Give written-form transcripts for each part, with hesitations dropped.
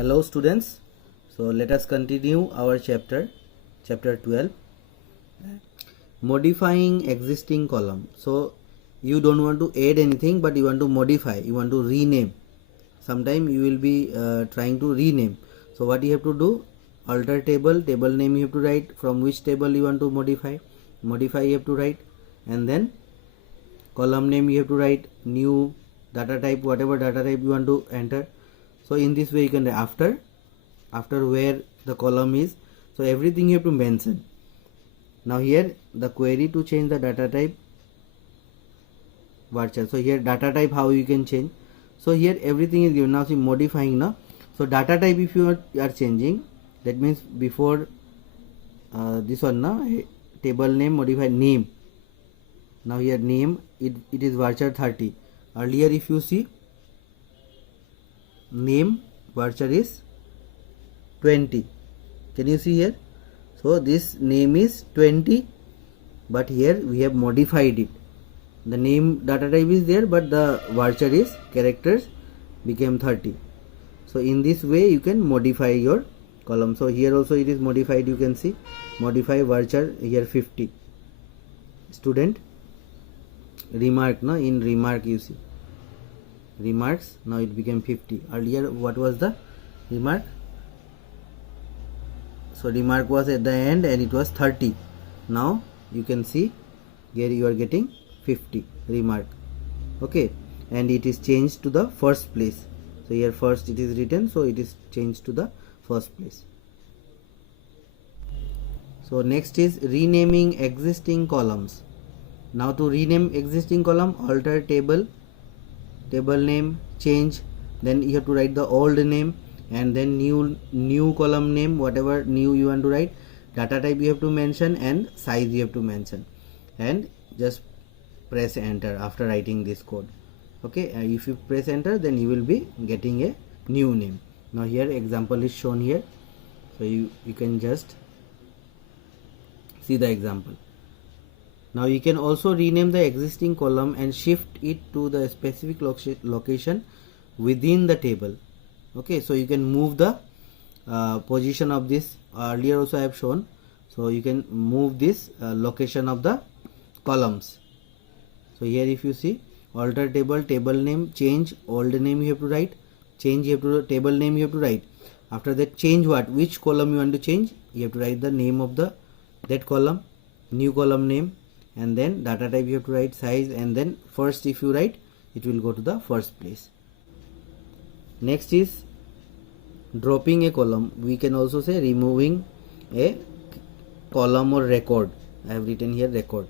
Hello students, so let us continue our chapter 12, modifying existing column. So you don't want to add anything, but you want to modify, you want to rename. Sometime you will be trying to rename. So what you have to do, alter table, table name you have to write, from which table you want to modify you have to write, and then column name you have to write, new data type, whatever data type you want to enter. So in this way you can after where the column is, so everything you have to mention. Now here the query to change the data type varchar. So here data type, how you can change. So here everything is given. Now see modifying now. So data type if you are changing, that means before this one now, table name, modify name. Now here name, it is varchar 30. Earlier if you see, name varchar is 20. Can you see here? So this name is 20, but here we have modified it. The name data type is there, but the varchar is characters became 30. So in this way you can modify your column. So here also it is modified, you can see modify varchar here 50. Student remark, now in remark you see remarks, now it became 50. Earlier what was the remark? So remark was at the end and it was 30. Now you can see here you are getting 50 remark. Okay, and it is changed to the first place. So here first it is written, so it is changed to the first place. So next is renaming existing columns. Now to rename existing column, alter table, table name, change, then you have to write the old name, and then new column name, whatever new you want to write, data type you have to mention, and size you have to mention, and just press enter after writing this code. Okay, if you press enter, then you will be getting a new name. Now here example is shown here, so you can just see the example. Now you can also rename the existing column and shift it to the specific location within the table. Okay, so you can move the position of this. Earlier also I have shown, so you can move this location of the columns. So here if you see, alter table, table name, change, old name you have to write, change you have to, table name you have to write. After that, change what, which column you want to change, you have to write the name of the that column, new column name, and then data type you have to write, size, and then first if you write, it will go to the first place. Next is dropping a column. We can also say removing a column or record. I have written here record.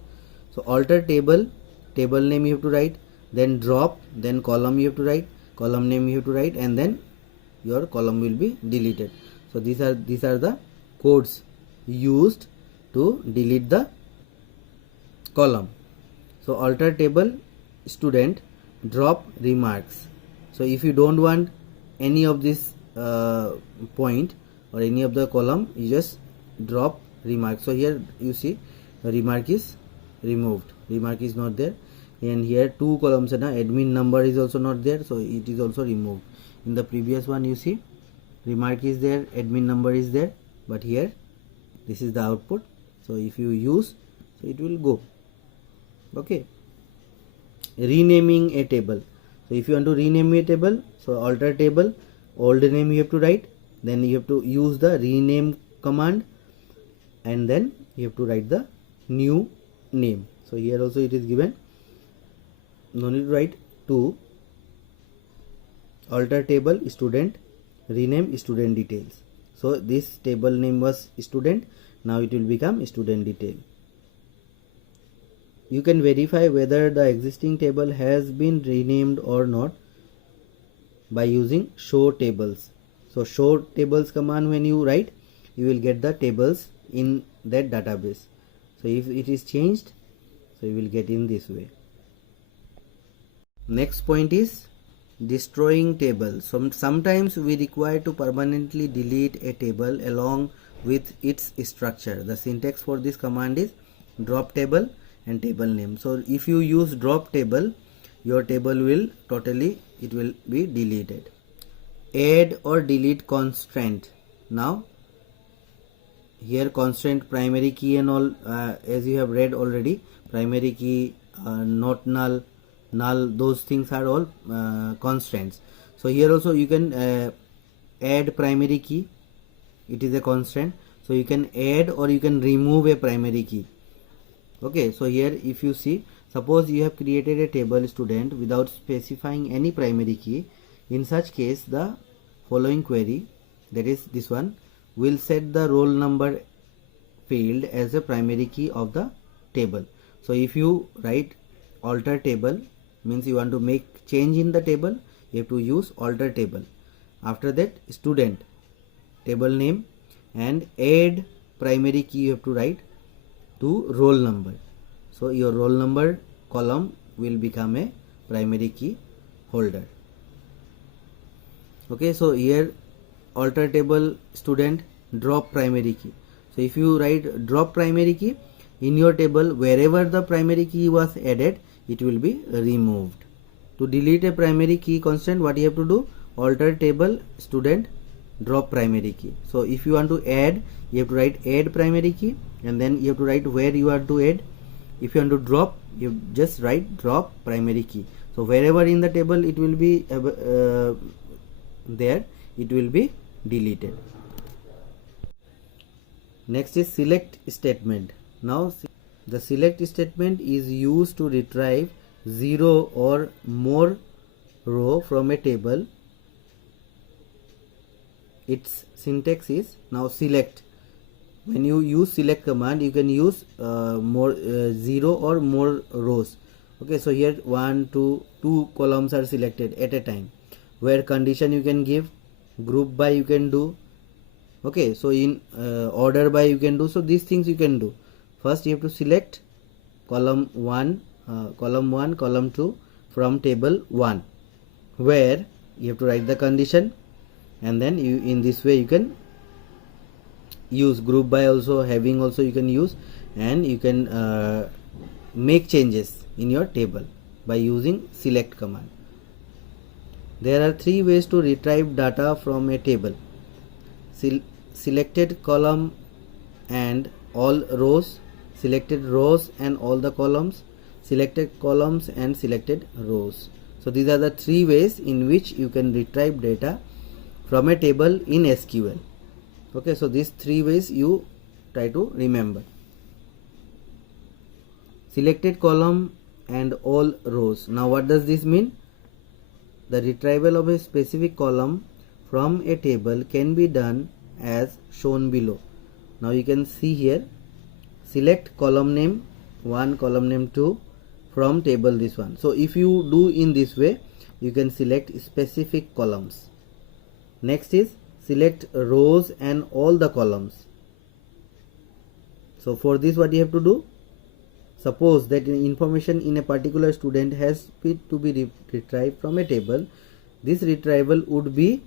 So alter table, table name you have to write, then drop, then column you have to write, column name you have to write, and then your column will be deleted. So these are the codes used to delete the column. So alter table, student, drop remarks. So if you don't want any of this point or any of the column, you just drop remark. So here you see remark is removed, remark is not there, and here two columns, admin number is also not there, so it is also removed. In the previous one you see remark is there, admin number is there, but here this is the output. So if you use, so it will go. Okay, renaming a table. So if you want to rename a table, so alter table, old name you have to write, then you have to use the rename command, and then you have to write the new name. So here also it is given, no need to write to alter table, student, rename student details. So this table name was student, now it will become student detail. You can verify whether the existing table has been renamed or not by using show tables. So show tables command, when you write, you will get the tables in that database. So if it is changed, so you will get in this way. Next point is destroying tables. So sometimes we require to permanently delete a table along with its structure. The syntax for this command is drop table and table name. So if you use drop table, your table will totally, it will be deleted. add or delete constraint. Now here constraint, primary key and all, as you have read already, primary key, not null, null, those things are all constraints. So here also you can add primary key, it is a constraint. So you can add or you can remove a primary key. Okay, so here if you see, suppose you have created a table student without specifying any primary key. In such case, the following query, that is this one, will set the roll number field as a primary key of the table. So if you write alter table, means you want to make change in the table, you have to use alter table. After that, student, table name, and add primary key you have to write to roll number. So your roll number column will become a primary key holder. Okay, so here alter table student drop primary key. So if you write drop primary key in your table, wherever the primary key was added, it will be removed. To delete a primary key constant, what you have to do? Alter table student drop primary key. So if you want to add, you have to write add primary key, and then you have to write where you are to add. If you want to drop, you just write drop primary key. So wherever in the table it will be there, it will be deleted. Next is select statement. Now the select statement is used to retrieve 0 or more row from a table. Its syntax is, now select. When you use select command, you can use 0 or more rows. Okay, so here 1, 2 columns are selected at a time. Where condition you can give, group by you can do. Okay, so in order by you can do. So these things you can do. First you have to select column 1, column 2 from table 1, where you have to write the condition, and then you, in this way you can use group by also, having also you can use, and you can make changes in your table by using select command. There are 3 ways to retrieve data from a table: selected column and all rows, selected rows and all the columns, selected columns and selected rows. So these are the 3 ways in which you can retrieve data from a table in SQL. Okay, so these 3 ways you try to remember. Selected column and all rows. Now what does this mean? The retrieval of a specific column from a table can be done as shown below. Now you can see here, select column name 1, column name 2 from table this one. So if you do in this way, you can select specific columns. Next is select rows and all the columns. So for this, what you have to do? Suppose that information in a particular student has to be retrieved from a table. This retrieval would be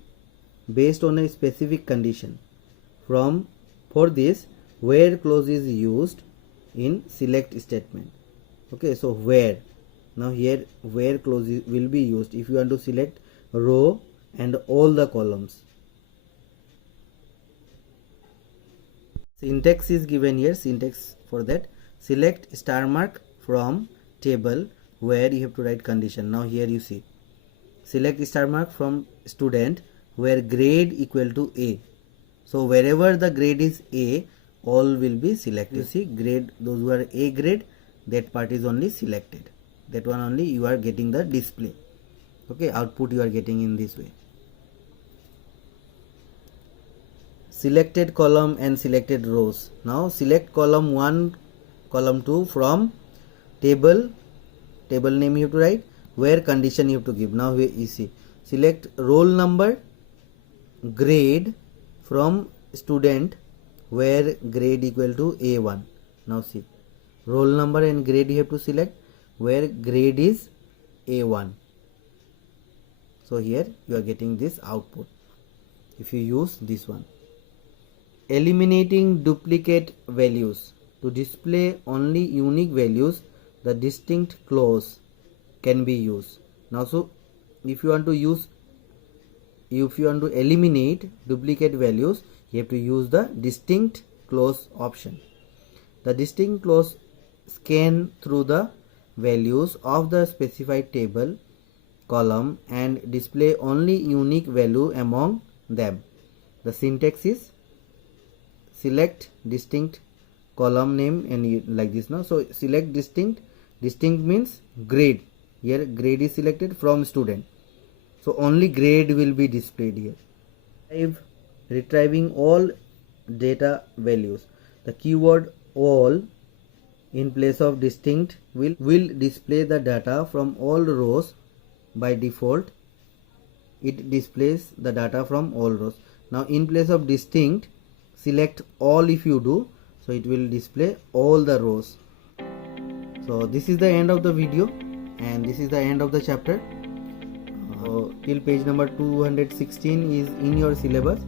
based on a specific condition. For this, where clause is used in select statement. Okay, so where. Now here where clause will be used if you want to select row and all the columns. Syntax is given here. Syntax for that: select star mark from table, where you have to write condition. Now here you see, select star mark from student where grade equal to A. So wherever the grade is A, all will be selected. You see, grade, those who are A grade, that part is only selected. That one only you are getting the display. Okay, output you are getting in this way. Selected column and selected rows. Now select column 1, column 2 from table. Table name you have to write, where condition you have to give. Now you see, select roll number, grade from student where grade equal to A1. Now see, roll number and grade you have to select where grade is A1. So here you are getting this output if you use this one. Eliminating duplicate values. To display only unique values, the distinct clause can be used. Now so if you want to use if you want to eliminate duplicate values, you have to use the distinct close option. The distinct close scan through the values of the specified table column and display only unique value among them. The syntax is select distinct column name and like this now. So select distinct means grade. Here grade is selected from student, so only grade will be displayed here. Retrieving all data values. The keyword all in place of distinct will display the data from all rows. By default it displays the data from all rows. Now in place of distinct, select all. If you do so, it will display all the rows. So this is the end of the video and this is the end of the chapter. Till page number 216 is in your syllabus.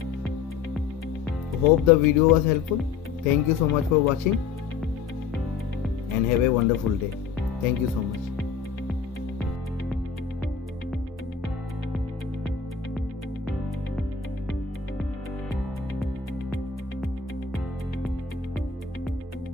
Hope the video was helpful. Thank you so much for watching and have a wonderful day. Thank you so much.